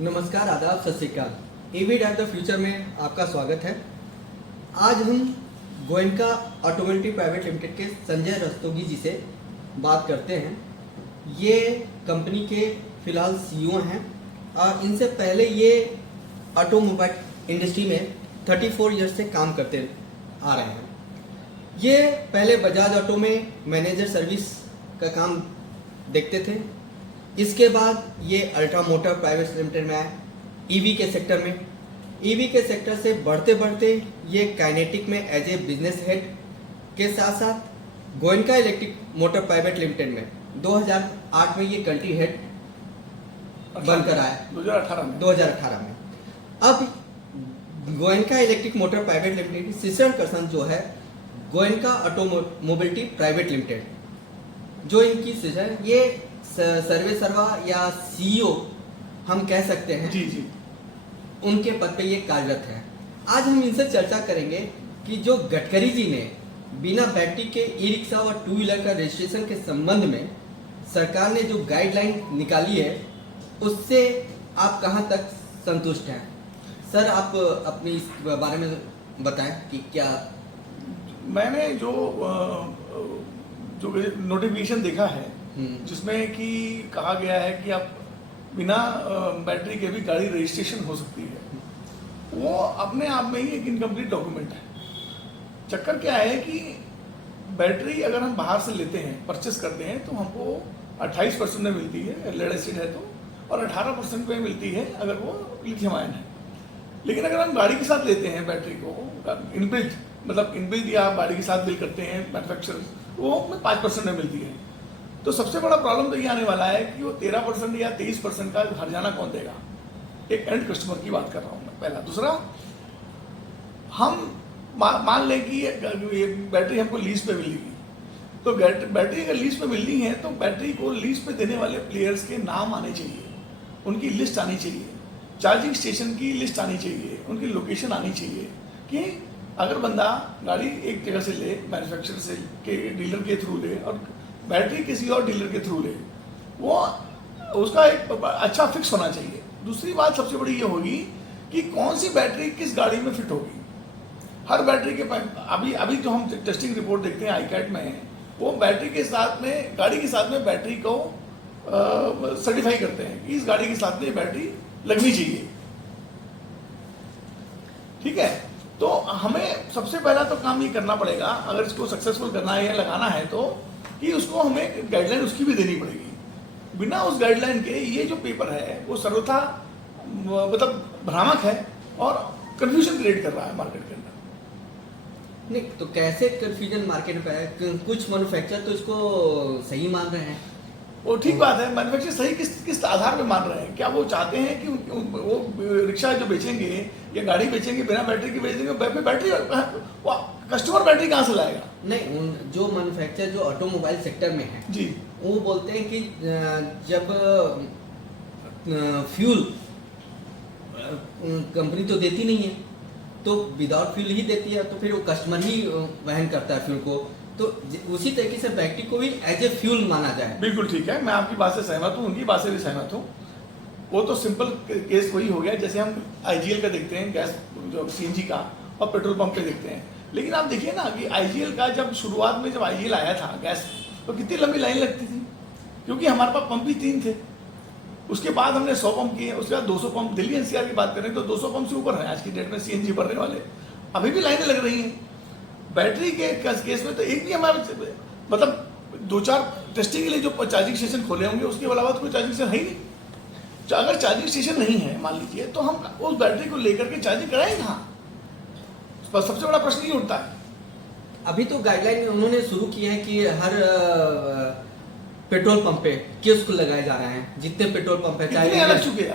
नमस्कार, आदाब, सत श्री अकाल। ईवी ड्राइव द फ्यूचर में आपका स्वागत है। आज हम गोयनका ऑटोमोटिव प्राइवेट लिमिटेड के संजय रस्तोगी जी से बात करते हैं। ये कंपनी के फिलहाल सीईओ हैं और इनसे पहले ये ऑटोमोबाइल इंडस्ट्री में 34 ईयर्स से काम करते आ रहे हैं। ये पहले बजाज ऑटो में मैनेजर सर्विस का काम देखते थे। इसके बाद ये अल्ट्रा मोटर प्राइवेट लिमिटेड में आए ईवी के सेक्टर में। ईवी के सेक्टर से बढ़ते बढ़ते ये काइनेटिक में एज ए बिजनेस हेड के साथ साथ Goenka electric motor private limited में 2008 में ये कंट्री हेड बनकर आए 2018 में। अब Goenka electric motor private limited की सिस्टर कंसर्न जो है गोयनका ऑटोमोबिलिटी प्राइवेट लिमिटेड, जो इनकी सिस्टर, ये सर्वे सर्वा या सीईओ हम कह सकते हैं। जी। उनके पद पे ये कार्यरत है। आज हम इनसे चर्चा करेंगे कि जो गडकरी जी ने बिना बैटरी के ई रिक्शा और टू व्हीलर का रजिस्ट्रेशन के संबंध में सरकार ने जो गाइडलाइन निकाली है, उससे आप कहां तक संतुष्ट हैं? सर, आप अपनी इस बारे में बताएं कि क्या। मैंने जो नोटिफिकेशन देखा है जिसमें कि कहा गया है कि आप बिना बैटरी के भी गाड़ी रजिस्ट्रेशन हो सकती है, वो अपने आप में ही एक इनकम्प्लीट डॉक्यूमेंट है। चक्कर क्या है कि बैटरी अगर हम बाहर से लेते हैं, परचेस करते हैं, तो हमको 28% में मिलती है लेड एसिड है तो, और 18% में मिलती है अगर वो लिथियम आयन है। लेकिन अगर हम गाड़ी के साथ लेते हैं बैटरी को इनबिल्ट, मतलब इनबिल्ट या गाड़ी के साथ बिल करते हैं मैन्युफैक्चरर, वो 5% में मिलती है। तो सबसे बड़ा प्रॉब्लम तो ये आने वाला है कि वो 13% या 23% का हर्जाना कौन देगा। एक एंड कस्टमर की बात कर रहा हूँ मैं, पहला। दूसरा, हम मान लें कि ये बैटरी हमको लीज पे मिलेगी, तो बैटरी अगर लीज पे मिलनी है तो बैटरी को लीज पे देने वाले प्लेयर्स के नाम आने चाहिए, उनकी लिस्ट आनी चाहिए, चार्जिंग स्टेशन की लिस्ट आनी चाहिए, उनकी लोकेशन आनी चाहिए कि अगर बंदा गाड़ी एक जगह से ले, मैन्युफैक्चरर से के डीलर के थ्रू ले और बैटरी किसी और डीलर के थ्रू ले, वो उसका एक अच्छा फिक्स होना चाहिए। दूसरी बात सबसे बड़ी ये होगी कि कौन सी बैटरी किस गाड़ी में फिट होगी। हर बैटरी के अभी जो हम टेस्टिंग रिपोर्ट देखते हैं आईकैट में, वो बैटरी के साथ में, गाड़ी के साथ में बैटरी को सर्टिफाई करते हैं कि इस गाड़ी के साथ में बैटरी लगनी चाहिए। ठीक है, तो हमें सबसे पहला तो काम ये करना पड़ेगा, अगर इसको सक्सेसफुल करना है या लगाना है, तो कि उसको हमें गाइडलाइन उसकी भी देनी पड़ेगी। बिना उस गाइडलाइन के ये जो पेपर है वो सर्वथा मतलब भ्रामक है और कंफ्यूजन क्रिएट कर रहा है मार्केट के अंदर। नहीं तो कैसे कंफ्यूजन मार्केट में है? कुछ मैन्युफैक्चरर तो इसको सही मान रहे हैं। वो ठीक बात है, मैन्युफैक्चरर सही किस आधार पे मान रहे हैं? क्या वो चाहते हैं कि वो रिक्शा जो बेचेंगे या गाड़ी बेचेंगे बिना बैटरी के बेचेंगे, बैटरी कस्टमर बैटरी कहाँ से लाएगा? नहीं, जो मैन्युफैक्चरर जो ऑटोमोबाइल सेक्टर में है जी, वो बोलते हैं कि जब फ्यूल कंपनी तो देती नहीं है, तो विदाउट फ्यूल ही देती है, तो फिर वो कस्टमर ही वहन करता है फ्यूल को। तो उसी तरीके से बैटरी को भी एज ए फ्यूल माना जाए। बिल्कुल ठीक है, मैं आपकी बात से सहमत हूँ, उनकी बात से भी सहमत हूँ। वो तो सिंपल केस वही हो गया जैसे हम आईजीएल का देखते हैं, गैस जो सीएनजी का, और पेट्रोल पंप पे देखते हैं। लेकिन आप देखिए ना कि आईजीएल का जब शुरुआत में जब आईजीएल आया था गैस, तो कितनी लंबी लाइन लगती थी, क्योंकि हमारे पास पंप भी 3 थे। उसके बाद हमने 100 पंप किए, उसके बाद 200 पंप। दिल्ली एनसीआर की बात करें तो 200 पंप से ऊपर है आज की डेट में सीएनजी भरने वाले, अभी भी लाइनें लग रही हैं। बैटरी के केस में तो एक भी हमारे मतलब 2-4 टेस्टिंग के लिए जो चार्जिंग स्टेशन खोले होंगे, उसके अलावा कोई चार्जिंग स्टेशन है ही नहीं। अगर चार्जिंग स्टेशन नहीं है मान लीजिए, तो हम उस बैटरी को लेकर के चार्जिंग कराएं कहाँ? सबसे बड़ा प्रश्न ये उठता है। अभी तो गाइडलाइन उन्होंने शुरू की है कि हर पेट्रोल पंप पे कियोस्क लगाए जा रहे हैं, जितने पेट्रोल पंप है। कितने लग चुके हैं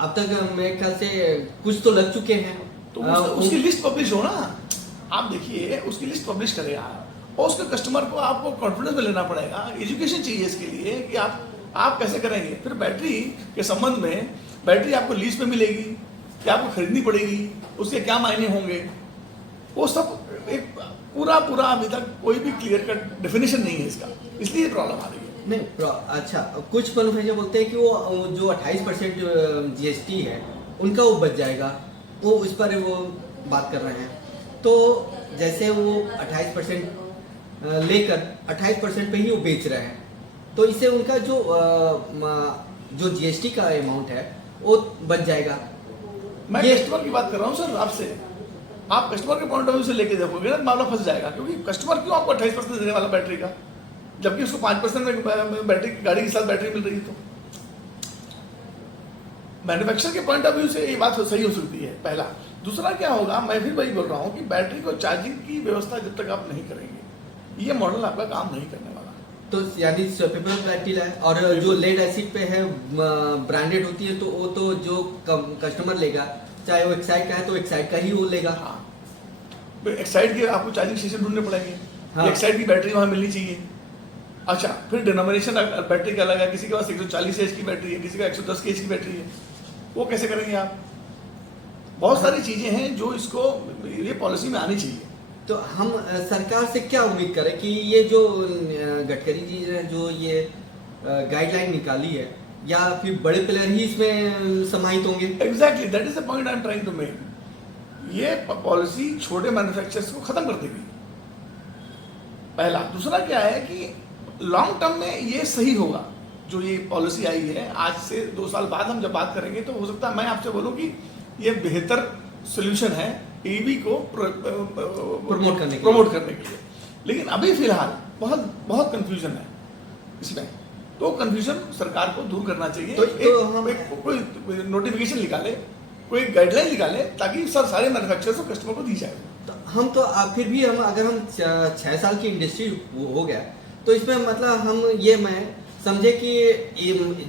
अब तक मेरे ख्याल से कुछ तो लग चुके हैं। तो उसकी लिस्ट पब्लिश हो ना, आप देखिए उसकी लिस्ट पब्लिश करें आप, और उसके कस्टमर को आपको कॉन्फिडेंस में लेना पड़ेगा। एजुकेशन चाहिए इसके लिए कि आप कैसे करेंगे। फिर बैटरी के संबंध में, बैटरी आपको लीज पे मिलेगी क्या आपको खरीदनी पड़ेगी, उसके क्या मायने होंगे, वो सब एक पूरा अभी तक कोई भी क्लियर कट डेफिनेशन नहीं है इसका, इसलिए प्रॉब्लम आ रही है। नहीं अच्छा, कुछ मैन्युफैक्चर बोलते हैं कि वो जो 28% जीएसटी है उनका वो बच जाएगा, वो उस पर वो बात कर रहे हैं। तो जैसे वो 28% लेकर 28% पे ही वो बेच रहे हैं, तो इससे उनका जो जीएसटी का अमाउंट है वो बच जाएगा। मैं ये कस्टमर की बात कर रहा हूँ सर आपसे। आप कस्टमर के पॉइंट ऑफ व्यू से लेके देखोगे ना, मामला फंस जाएगा, क्योंकि कस्टमर क्यों आपको 28% देने वाला बैटरी का, जबकि उसको 5% में बैटरी गाड़ी के साथ बैटरी मिल रही है। तो मैन्युफैक्चर के पॉइंट ऑफ व्यू से ये बात सही हो सकती है, पहला। दूसरा क्या होगा, मैं फिर वही बोल रहा हूँ कि बैटरी को चार्जिंग की व्यवस्था जब तक आप नहीं करेंगे, ये मॉडल आपका काम नहीं करने वाला। तो यानी पेपर बैटरी है, और जो लेड एसिड पे है ब्रांडेड होती है, तो वो तो जो कस्टमर लेगा, चाहे वो एक्साइड का है तो एक्साइड का ही वो लेगा। हाँ, एक्साइड के आपको चार्जिंग स्टेशन ढूंढने पड़ेंगे। हाँ। एक्साइड की बैटरी वहाँ मिलनी चाहिए। अच्छा, फिर डिनोमिनेशन बैटरी का अलग है, किसी के पास 140 एच की बैटरी है, किसी का 110 एच की बैटरी है, वो कैसे करेंगे आप? बहुत सारी चीजें हैं जो इसको ये पॉलिसी में आनी चाहिए। तो हम सरकार से क्या उम्मीद करें कि ये जो गडकरी जी ने जो ये गाइडलाइन निकाली है, या फिर बड़े प्लेयर ही इसमें समाहित होंगे? Exactly, that is the point I am trying to make. ये पॉलिसी छोटे मैन्युफैक्चरर्स को खत्म कर देगी, पहला। दूसरा क्या है कि लॉन्ग टर्म में ये सही होगा, जो ये पॉलिसी आई है। आज से 2 साल बाद हम जब बात करेंगे तो हो सकता है मैं आपसे बोलूं कि ये बेहतर सोल्यूशन है ईवी को प्रमोट करने के लिए। लेकिन अभी फिलहाल बहुत बहुत कंफ्यूजन है इसमें, तो कंफ्यूजन सरकार को दूर करना चाहिए। कोई नोटिफिकेशन निकाले, कोई गाइडलाइन निकाले, ताकि सारे मैन्युफैक्चरर्स और कस्टमर को दी जाए। तो हम तो फिर भी अगर हम 6 साल की इंडस्ट्री हो गया, तो इसमें मतलब हम ये मैं समझे कि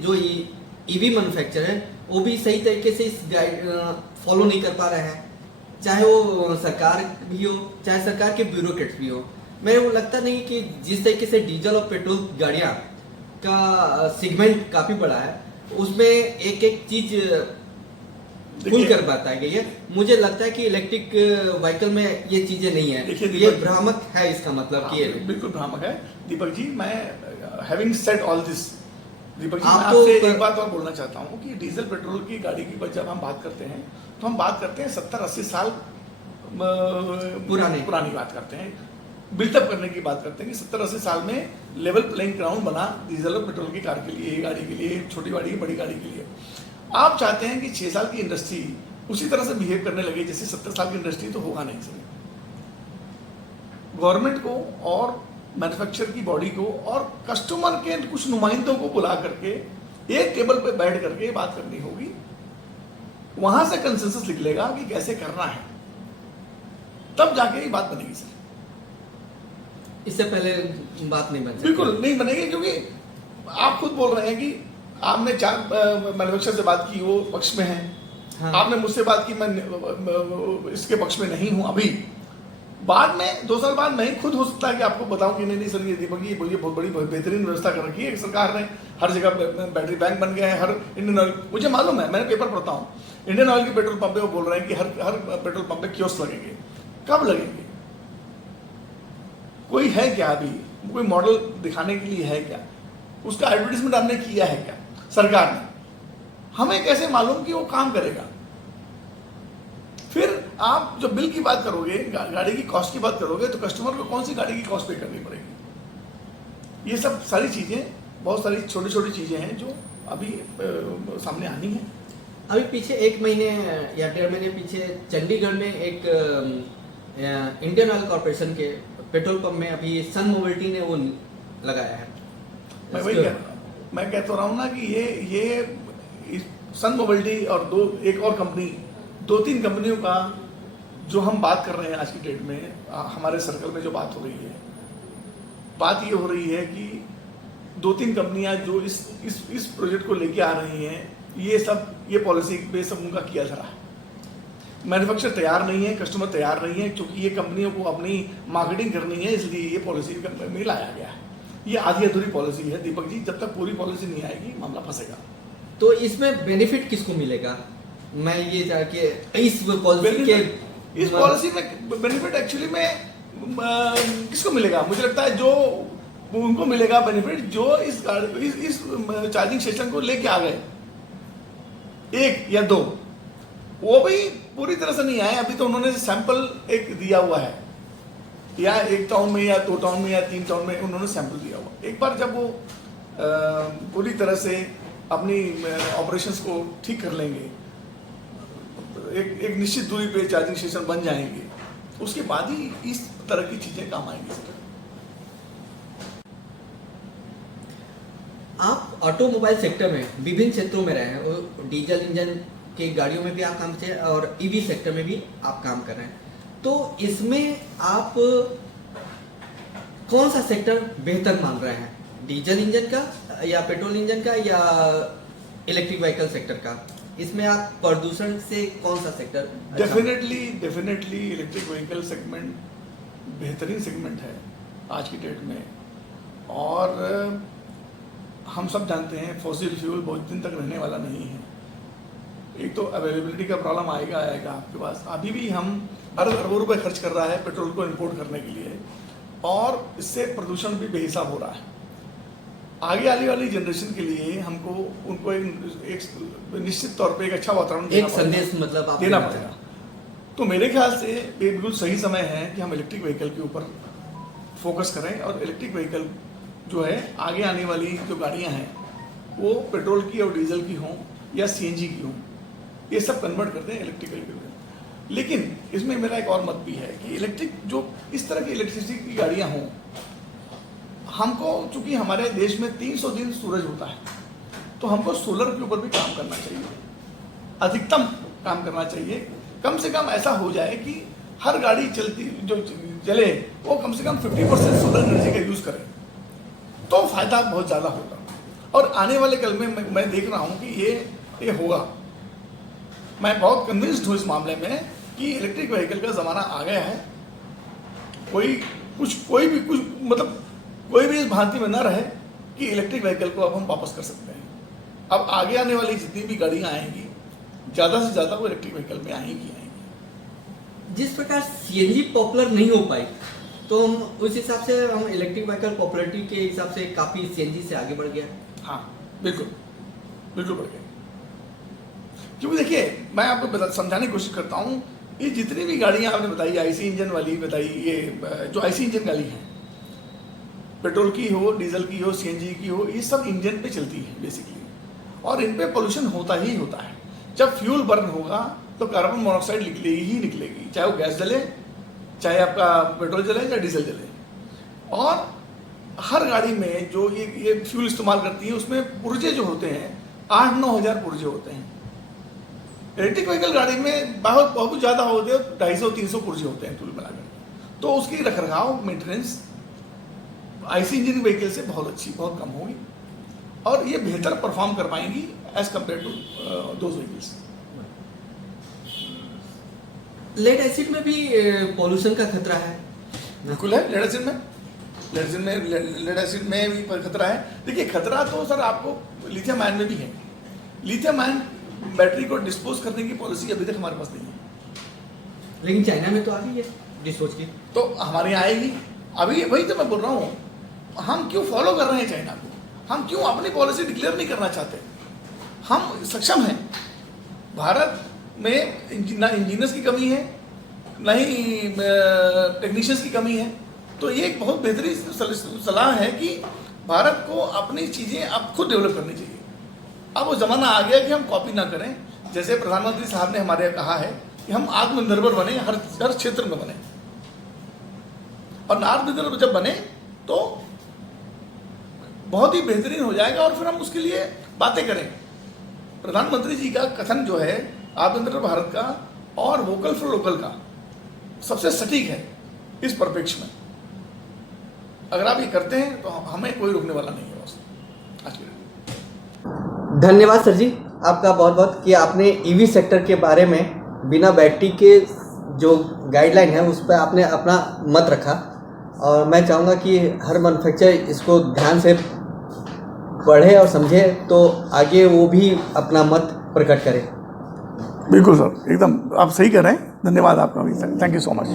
जो ईवी मैन्युफैक्चर है वो भी सही तरीके से इस गाइड फॉलो नहीं कर पा रहा है, चाहे वो सरकार भी हो, चाहे सरकार के ब्यूरोक्रेट्स भी हो। मेरे को लगता नहीं कि जिस तरीके से डीजल और पेट्रोल गाड़ियाँ का सेगमेंट काफ़ी बड़ा है, उसमें एक एक चीज फुल कर पाता है ये। मुझे लगता है कि इलेक्ट्रिक व्हीकल में ये चीजें नहीं है, ये भ्रामक है इसका मतलब कि ये बिल्कुल भ्रामक है। दीपक जी, मैं having said all this, Deepak ji, मैं आप आपसे तो एक बात और बोलना चाहता हूँ कि डीजल पेट्रोल की गाड़ी की जब हम बात करते हैं तो हम बात करते हैं 70-80 साल पुरानी बात करते हैं, बिल्टअप करने की बात करते हैं कि 70-80 साल में लेवल प्लेइंग ग्राउंड बना डीजल और पेट्रोल की कार के लिए, गाड़ी के लिए, छोटी गाड़ी बड़ी गाड़ी के लिए। आप चाहते हैं कि 6 साल की इंडस्ट्री उसी तरह से बिहेव करने लगे जैसे 70 साल की इंडस्ट्री, तो होगा नहीं सर। गवर्नमेंट को और मैन्युफैक्चर की बॉडी को और कस्टमर के कुछ नुमाइंदों को बुला करके एक टेबल पे बैठ करके बात करनी होगी, वहां से कंसेंसस निकलेगा कि कैसे करना है, तब जाके ये बात बनेगी सर। इससे पहले बात नहीं बन सकती। बिल्कुल नहीं बनेगी, क्योंकि आप खुद बोल रहे हैं कि आपने 4 मैन्युफैक्चरर से बात की, वो पक्ष में है। हाँ। आपने मुझसे बात की, मैं इसके पक्ष में नहीं हूं अभी। बाद में 2 साल बाद मैं खुद हो सकता है कि आपको बताऊं कि नहीं सर, ये दीपक जी ये बहुत बड़ी बेहतरीन व्यवस्था कर रखी है सरकार ने, हर जगह बैटरी बैंक बन गए हैं, हर इंडियन ऑयल, मुझे मालूम है, मैंने पेपर पढ़ता हूँ, इंडियन ऑयल के पेट्रोल पंप पे वो बोल रहे हैं कि हर पेट्रोल पंप पे कियोस्क लगेंगे। कब लगेंगे? कोई है क्या अभी कोई मॉडल दिखाने के लिए है क्या? उसका एडवर्टीजमेंट हमने किया है क्या सरकार ने? हमें कैसे मालूम कि वो काम करेगा? फिर आप जब बिल की बात करोगे, गाड़ी की कॉस्ट की बात करोगे, तो कस्टमर को कौन सी गाड़ी की कॉस्ट पे करनी पड़ेगी? ये सब सारी चीजें, बहुत सारी छोटी छोटी चीजें हैं जो अभी सामने आनी है। अभी पीछे 1 महीने या 1.5 महीने पीछे चंडीगढ़ में एक इंडियन ऑयल कॉर्पोरेशन के पेट्रोल पंप में अभी सन मोबिलिटी ने वो लगाया है। मैं वही कह रहा हूँ, मैं कह तो रहा हूँ ना कि ये सन मोबिलिटी और एक और कंपनी, 2-3 कंपनियों का जो हम बात कर रहे हैं आज की डेट में, हमारे सर्कल में जो बात हो रही है, बात ये हो रही है कि 2-3 कंपनियां जो इस प्रोजेक्ट को लेके आ रही हैं, ये पॉलिसी पे सब उनका किया जा रहा है। मैन्युफैक्चर तैयार नहीं है, कस्टमर तैयार नहीं है, क्योंकि ये कंपनियों को अपनी मार्केटिंग करनी है, इसलिए ये पॉलिसी में लाया गया है। ये आधी अधूरी पॉलिसी है दीपक जी, जब तक पूरी पॉलिसी नहीं आएगी मामला फंसेगा। तो इसमें बेनिफिट किसको मिलेगा? मैं ये जाके इस पॉलिसी में बेनिफिट एक्चुअली में किसको मिलेगा? मुझे लगता है जो वो उनको मिलेगा बेनिफिट जो इस गाड़ी इस चार्जिंग स्टेशन को लेके आ गए, 1 या 2, वो भी पूरी तरह से नहीं आए। अभी तो उन्होंने सैंपल एक दिया हुआ है, या 1 टाउन में या 2 टाउन में या 3 टाउन में उन्होंने सैंपल दिया हुआ। एक बार जब वो पूरी तरह से अपनी ऑपरेशंस को ठीक कर लेंगे, एक निश्चित दूरी पे चार्जिंग स्टेशन बन जाएंगे, उसके बाद ही इस तरह की चीजें काम आएंगी। आप ऑटोमोबाइल सेक्टर में विभिन्न क्षेत्रों में रहे हैं, वो डीजल इंजन की गाड़ियों में भी आप काम किए और ईवी सेक्टर में भी आप काम कर रहे हैं, तो इसमें आप कौन सा सेक्टर बेहतर मान रहे हैं, डीजल इंजन का या पेट्रोल इंजन का या इलेक्ट्रिक व्हीकल सेक्टर का? इसमें आप प्रदूषण से कौन सा sector? Definitely electric vehicle segment बेहतरीन सेगमेंट है आज की डेट में। और हम सब जानते हैं फॉसिल फ्यूल बहुत दिन तक रहने वाला नहीं है। एक तो अवेलेबिलिटी का प्रॉब्लम आएगा आपके पास। अभी भी हम अरबों रुपए खर्च कर रहा है पेट्रोल को इंपोर्ट करने के लिए, और इससे प्रदूषण भी बेहिसाब हो रहा है। आगे आने वाली जनरेशन के लिए हमको उनको एक निश्चित तौर पे एक अच्छा वातावरण एक संदेश मतलब आप देना पड़ेगा। तो मेरे ख्याल से ये बिल्कुल सही समय है कि हम इलेक्ट्रिक व्हीकल के ऊपर फोकस करें, और इलेक्ट्रिक व्हीकल जो है आगे आने वाली जो गाड़ियां हैं वो पेट्रोल की और डीजल की हों या सीएनजी की हों, ये सब कन्वर्ट करते हैं इलेक्ट्रिकल में। लेकिन इसमें मेरा एक और मत भी है कि इलेक्ट्रिक जो इस तरह की इलेक्ट्रिसिटी की गाड़ियां हों, हमको चूंकि हमारे देश में 300 दिन सूरज होता है, तो हमको सोलर के ऊपर भी काम करना चाहिए, अधिकतम काम करना चाहिए। कम से कम ऐसा हो जाए कि हर गाड़ी चलती जो चले वो कम से कम 50% सोलर एनर्जी का यूज करे, तो फायदा बहुत ज़्यादा होगा। और आने वाले कल में मैं देख रहा हूँ कि ये होगा। मैं बहुत कन्विंस्ड हूँ इस मामले में कि इलेक्ट्रिक व्हीकल का ज़माना आ गया है। कोई भी इस भांति में न रहे कि इलेक्ट्रिक व्हीकल को अब हम वापस कर सकते हैं। अब आगे आने वाली जितनी भी गाड़ियाँ आएंगी, ज़्यादा से ज़्यादा वो इलेक्ट्रिक व्हीकल में आएंगी। जिस प्रकार सीएनजी पॉपुलर नहीं हो पाई, तो हम उस हिसाब से हम इलेक्ट्रिक व्हीकल पॉपुलरिटी के हिसाब से काफ़ी सीएनजी से आगे बढ़ गया। हाँ, बिल्कुल बढ़ गया। क्योंकि देखिए, मैं आपको समझाने की कोशिश करता हूँ, ये जितनी भी गाड़ियाँ आपने बताई, आईसी इंजन वाली बताई, ये जो आईसी इंजन गाड़ी है, पेट्रोल की हो, डीजल की हो, सीएनजी की हो, ये सब इंजन पे चलती है बेसिकली, और इन पे पोल्यूशन होता ही होता है। जब फ्यूल बर्न होगा तो कार्बन मोनोऑक्साइड निकलेगी, चाहे वो गैस जले, चाहे आपका पेट्रोल जले या डीजल जले। और हर गाड़ी में जो ये फ्यूल इस्तेमाल करती है, उसमें पुर्जे जो होते हैं 8-9 हज़ार पुर्जे होते हैं। इलेक्ट्रिक व्हीकल गाड़ी में बहुत ज़्यादा होते हैं, 250-300 पुर्जे होते हैं टूल बनाकर। तो उसकी रखरखाव मेंटेनेंस आईसी इंजन व्हीकल से बहुत कम होगी, और ये बेहतर परफॉर्म कर पाएंगी as compare to those vehicles. Lead acid में भी पॉल्यूशन का खतरा है। बिल्कुल है, लेड एसिड में भी खतरा है। देखिए, खतरा तो सर आपको लिथियम आयन में भी है। लिथियम आयन बैटरी को डिस्पोज करने की पॉलिसी अभी तक हमारे पास नहीं है, लेकिन चाइना में तो आ गई है डिस्पोज की, तो हमारे यहाँ आएगी। अभी वही तो मैं बोल रहा हूँ, हम क्यों फॉलो कर रहे हैं चाइना को? हम क्यों अपनी पॉलिसी डिक्लेयर नहीं करना चाहते? हम सक्षम हैं। भारत में ना इंजीनियर्स की कमी है, ना ही टेक्नीशियंस की कमी है। तो ये एक बहुत बेहतरीन सलाह है कि भारत को अपनी चीज़ें अब खुद डेवलप करनी चाहिए। अब वो ज़माना आ गया कि हम कॉपी ना करें। जैसे प्रधानमंत्री साहब ने हमारे यहाँ कहा है कि हम आत्मनिर्भर बने, हर क्षेत्र में बने, और आत्मनिर्भर जब बने तो बहुत ही बेहतरीन हो जाएगा, और फिर हम उसके लिए बातें करें। प्रधानमंत्री जी का कथन जो है आत्मनिर्भर भारत का और वोकल फॉर लोकल का सबसे सटीक है इस परिप्रेक्ष्य में। अगर आप ये करते हैं तो हमें कोई रोकने वाला नहीं है। बस आज के धन्यवाद सर जी, आपका बहुत बहुत कि आपने ईवी सेक्टर के बारे में बिना बैटरी के जो गाइडलाइन है उस पर आपने अपना मत रखा, और मैं चाहूँगा कि हर मैन्युफैक्चरर इसको ध्यान से पढ़े और समझे, तो आगे वो भी अपना मत प्रकट करे। बिल्कुल सर, एकदम आप सही कह रहे हैं। धन्यवाद आपका, थैंक यू सो मच।